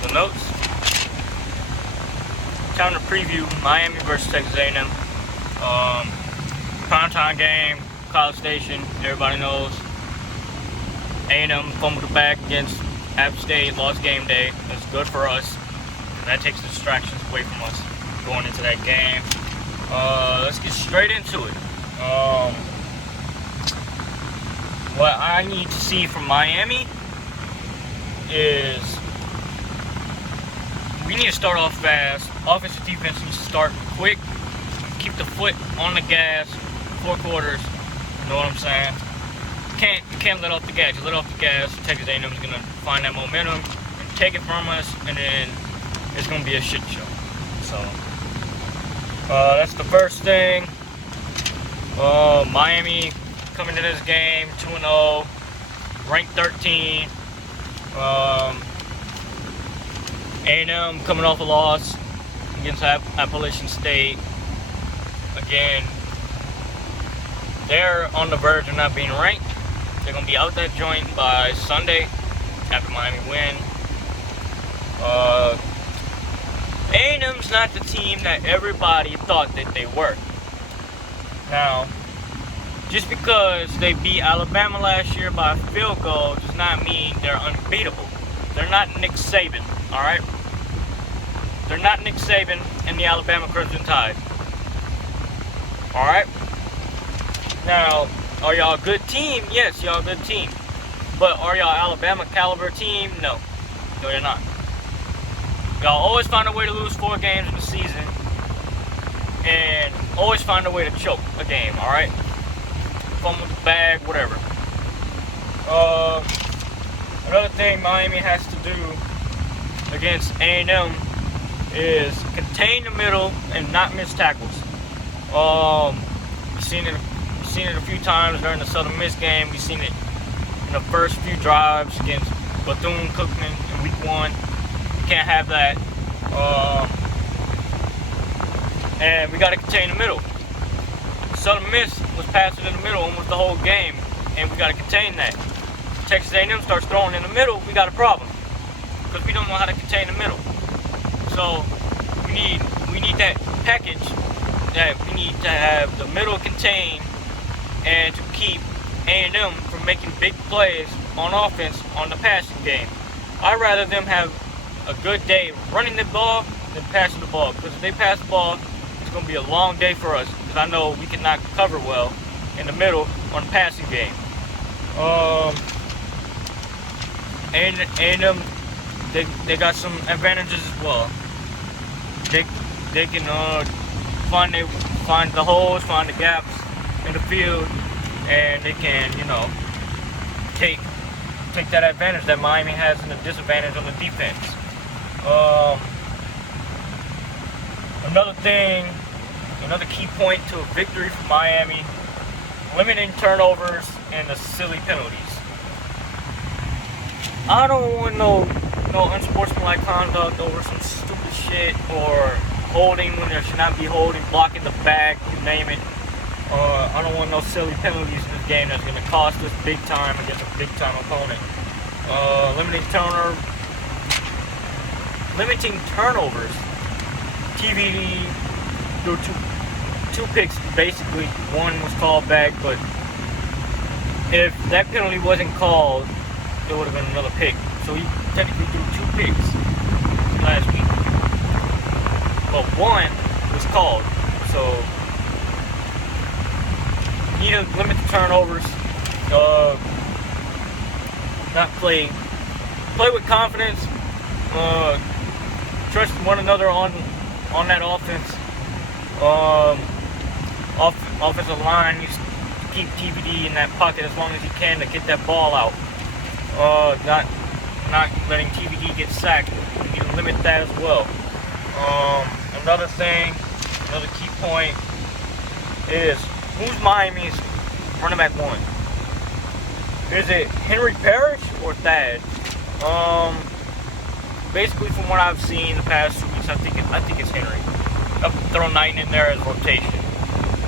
have the notes. Time to preview Miami versus Texas A&M. Primetime game, College Station. Everybody knows A&M fumbled the bag against App State, lost game day. That's good for us. That takes distractions away from us going into that game. Let's get straight into it. What I need to see from Miami is we need to start off fast. Offensive defense needs to start quick. Keep the foot on the gas. 4 quarters. You know what I'm saying? You can't let off the gas. You let off the gas, Texas A&M is gonna find that momentum and take it from us, and then it's gonna be a shit show. So that's the first thing. Miami coming to this game 2-0, ranked 13. A&M coming off a loss against Appalachian State. Again, they're on the verge of not being ranked. They're going to be out that joint by Sunday after Miami win. A&M's not the team that everybody thought that they were. Now, just because they beat Alabama last year by a field goal does not mean they're unbeatable. They're not Nick Saban, all right? They're not Nick Saban and the Alabama Crimson Tide. All right? Now, are y'all a good team? Yes, y'all a good team. But are y'all Alabama caliber team? No. No, you're not. Y'all always find a way to lose 4 games in the season. And always find a way to choke a game, all right? Fumble the bag, whatever. Another thing Miami has to do against A&M is contain the middle and not miss tackles. We've seen it a few times during the Southern Miss game. We've seen it in the first few drives against Bethune-Cookman in week 1. We can't have that. And we got to contain the middle. Southern Miss was passing in the middle almost the whole game, and we got to contain that. Texas A&M starts throwing in the middle, we got a problem because we don't know how to contain the middle. So we need that package that we need to have the middle contained and to keep A&M from making big plays on offense on the passing game. I'd rather them have a good day running the ball than passing the ball, because if they pass the ball, it's going to be a long day for us, because I know we cannot cover well in the middle on the passing game. A&M, they got some advantages as well. They can find the holes, find the gaps in the field, and they can, take that advantage that Miami has and the disadvantage on the defense. Another key point to a victory for Miami: limiting turnovers and the silly penalties. I don't want no unsportsmanlike conduct over some stupid shit, or holding when there should not be holding, blocking the bag, you name it. I don't want no silly penalties in this game that's going to cost us big time against a big time opponent. Limiting turnovers. TVD threw two picks, basically. One was called back, but if that penalty wasn't called, it would have been another pick. So he technically threw 2 picks last week. But one was called. So you need to limit the turnovers. Not play with confidence. Trust one another on that offense. Offensive line needs to keep TVD in that pocket as long as he can to get that ball out. Not letting TVD get sacked. We need to limit that as well. Another key point is, who's Miami's running back 1? Is it Henry Parrish or Thad? Basically, from what I've seen the past 2 weeks, I think it's Henry. I'll throw Knighton in there as rotation.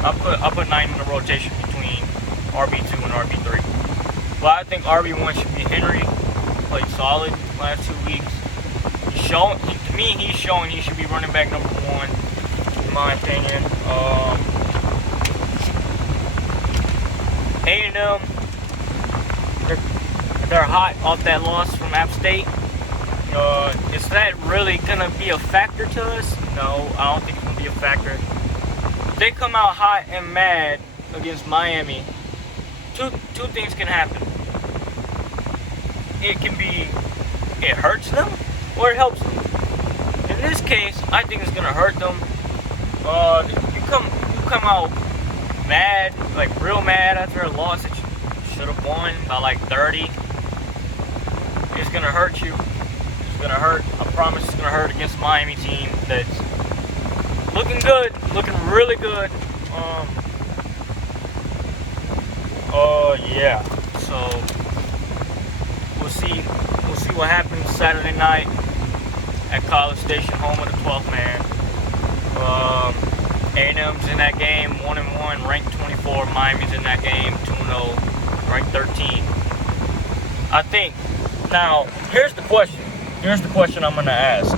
I'll put Knighton in the rotation between RB2 and RB3. But I think RB1 should be Henry. Played solid the last 2 weeks. To me, he's showing he should be running back number 1, in my opinion. A&M, they're hot off that loss from App State. Is that really gonna be a factor to us? No, I don't think it's gonna be a factor. If they come out hot and mad against Miami, two things can happen. It hurts them or it helps them. In this case, I think it's gonna hurt them. You come out mad, like real mad after a loss that you should have won by like 30. It's gonna hurt you. It's gonna hurt. I promise it's gonna hurt against the Miami team that's looking good, looking really good. Yeah. So we'll see what happens Saturday night at College Station, home of the 12th man. A&M's in that game, 1-1, ranked 24. Miami's in that game, 2-0, ranked 13. I think. Now, here's the question. Here's the question I'm gonna ask.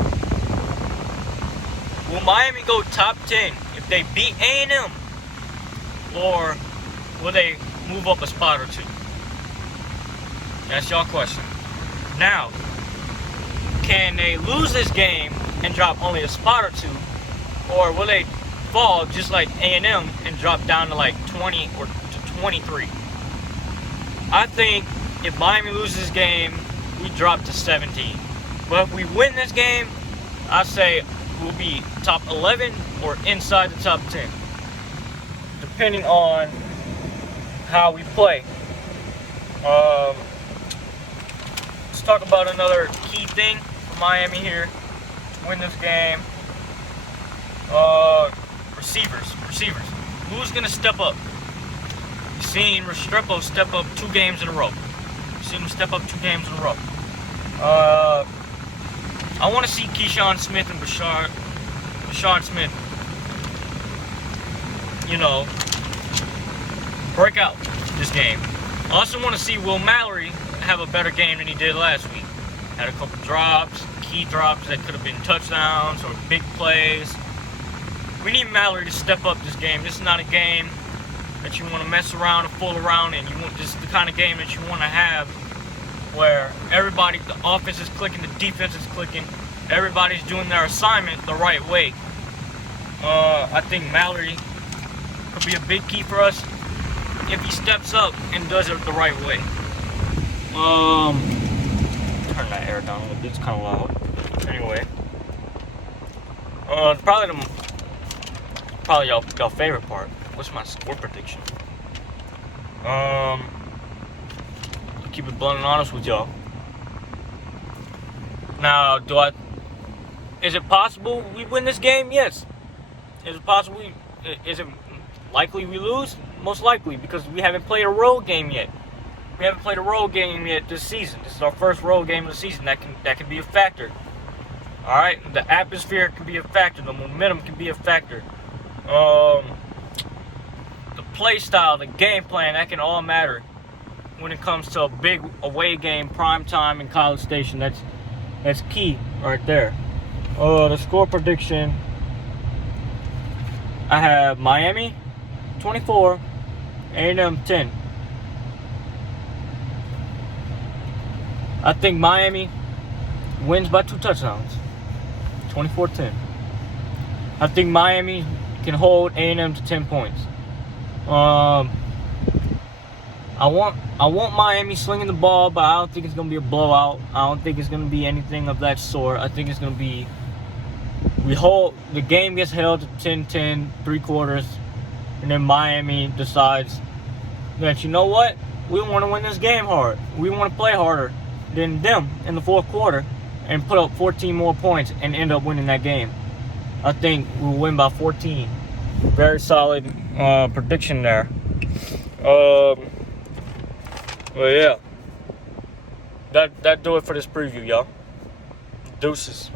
Will Miami go top 10 if they beat A&M, or will they move up a spot or 2? That's your question. Now, can they lose this game and drop only a spot or 2, or will they fall just like A&M and drop down to like 20 or to 23? I think if Miami loses this game, we drop to 17. But if we win this game, I say we'll be top 11 or inside the top 10, depending on how we play. Let's talk about another key thing for Miami here to win this game. Receivers. Who's gonna step up? You've seen Restrepo step up 2 games in a row. You've seen him step up 2 games in a row. I want to see Keyshawn Smith and Bashaud Smith, break out this game. I also want to see Will Mallory have a better game than he did last week. Had a couple drops, key drops that could have been touchdowns or big plays. We need Mallory to step up this game. This is not a game that you want to mess around or fool around in. This is the kind of game that you want to have where the offense is clicking, the defense is clicking, everybody's doing their assignment the right way. I think Mallory could be a big key for us if he steps up and does it the right way. Turn that air down a little bit, it's kind of loud. Anyway, probably y'all favorite part. What's my score prediction? I'll keep it blunt and honest with y'all. Now, is it possible we win this game? Yes. Is it possible is it likely we lose? Most likely, because we haven't played a road game yet. We haven't played a road game yet this season. This is our first road game of the season. That can be a factor. All right, the atmosphere can be a factor. The momentum can be a factor. The play style, the game plan, that can all matter when it comes to a big away game, prime time in College Station. That's key right there. The score prediction, I have Miami 24, A&M 10. I think Miami wins by 2 touchdowns, 24-10. I think Miami can hold A&M to 10 points. I want Miami slinging the ball, but I don't think it's going to be a blowout. I don't think it's going to be anything of that sort. I think it's going to be, the game gets held to 10-10, 3 quarters, and then Miami decides that, you know what, we want to win this game hard. We want to play harder than them in the 4th quarter and put up 14 more points and end up winning that game. I think we'll win by 14. Very solid prediction there. Well, yeah. That do it for this preview, y'all. Deuces.